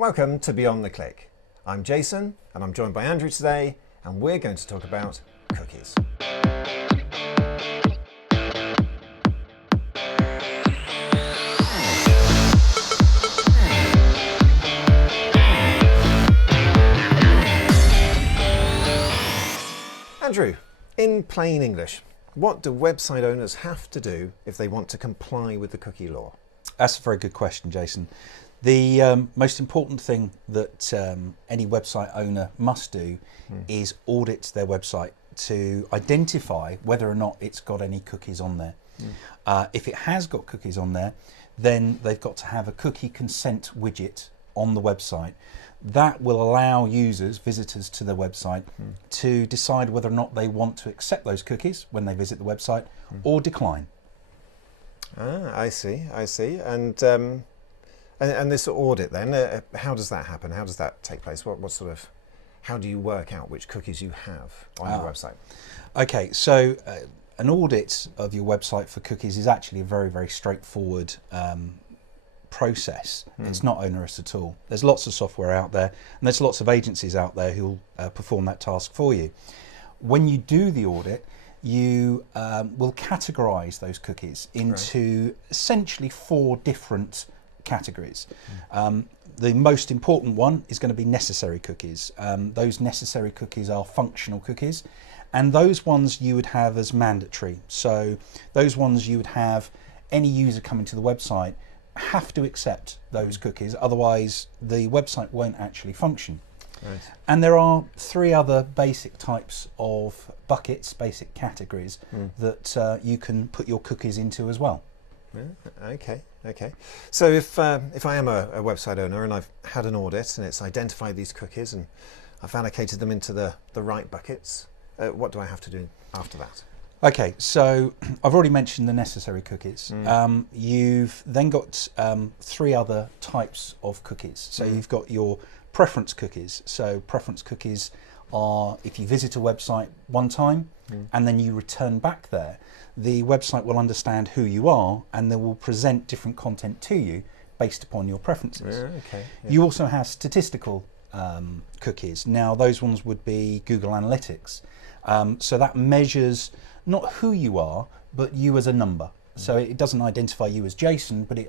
Welcome to Beyond the Click. I'm Jason and I'm joined by Andrew today, and we're going to talk about cookies. Andrew, in plain English, what do website owners have to do if they want to comply with the cookie law? That's a very good question, Jason. The most important thing that any website owner must do is audit their website to identify whether or not it's got any cookies on there. If it has got cookies on there, then they've got to have a cookie consent widget on the website. That will allow users, visitors to the website, to decide whether or not they want to accept those cookies when they visit the website or decline. I see. And this audit then, how does that happen? How does that take place? How do you work out which cookies you have on your website? Okay, so an audit of your website for cookies is actually a very, very straightforward process. It's not onerous at all. There's lots of software out there, and there's lots of agencies out there who'll perform that task for you. When you do the audit, you will categorize those cookies into essentially 4 different categories. The most important one is going to be necessary cookies. Those necessary cookies are functional cookies, and those ones you would have as mandatory. So those ones you would have any user coming to the website have to accept those cookies, otherwise the website won't actually function. Right. And there are 3 other basic types of buckets, basic categories that you can put your cookies into as well. Okay. So if I am a website owner and I've had an audit and it's identified these cookies and I've allocated them into the right buckets, what do I have to do after that? Okay, so I've already mentioned the necessary cookies. You've then got 3 other types of cookies. So you've got your preference cookies. So preference cookies are if you visit a website one time and then you return back there, the website will understand who you are and they will present different content to you based upon your preferences. You also have statistical cookies. Now those ones would be Google Analytics. So that measures not who you are, but you as a number. So it doesn't identify you as Jason, but it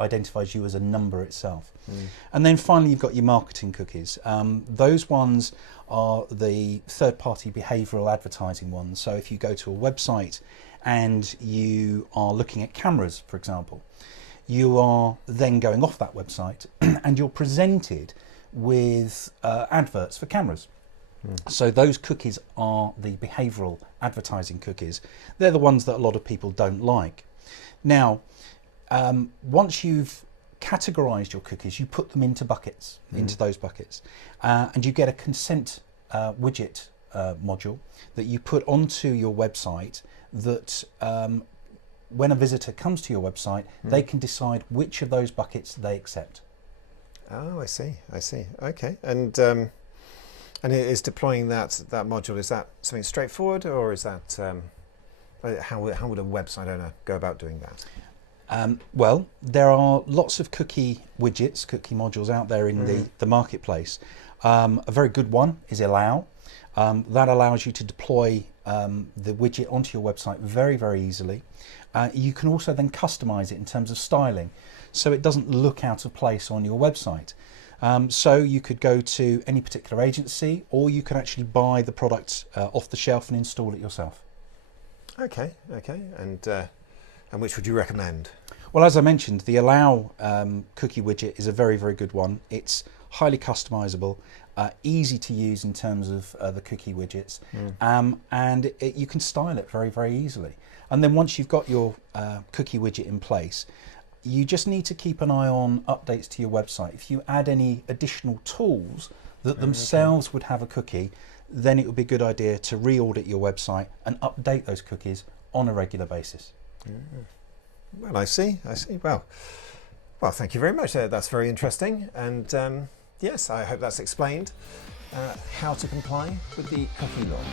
identifies you as a number itself. And then finally, you've got your marketing cookies. Those ones are the third-party behavioral advertising ones. So if you go to a website and you are looking at cameras, for example, you are then going off that website and you're presented with adverts for cameras. So those cookies are the behavioral advertising cookies. They're the ones that a lot of people don't like. Now, once you've categorized your cookies, you put them into buckets, into those buckets, and you get a consent widget module that you put onto your website that when a visitor comes to your website, they can decide which of those buckets they accept. Oh, I see. Okay. And is deploying that module, is that something straightforward, or is that how would a website owner go about doing that? Well, there are lots of cookie widgets, cookie modules out there in the marketplace. A very good one is Allow. That allows you to deploy the widget onto your website very, very easily. You can also then customize it in terms of styling, so it doesn't look out of place on your website. So you could go to any particular agency, or you can actually buy the product off the shelf and install it yourself. Okay. And which would you recommend? Well, as I mentioned, the Allow cookie widget is a very, very good one. It's highly customizable, easy to use in terms of the cookie widgets, and you can style it very, very easily. And then once you've got your cookie widget in place, you just need to keep an eye on updates to your website. If you add any additional tools that themselves would have a cookie, then it would be a good idea to re-audit your website and update those cookies on a regular basis. Well, I see. Well, thank you very much. That's very interesting. And yes, I hope that's explained how to comply with the cookie law.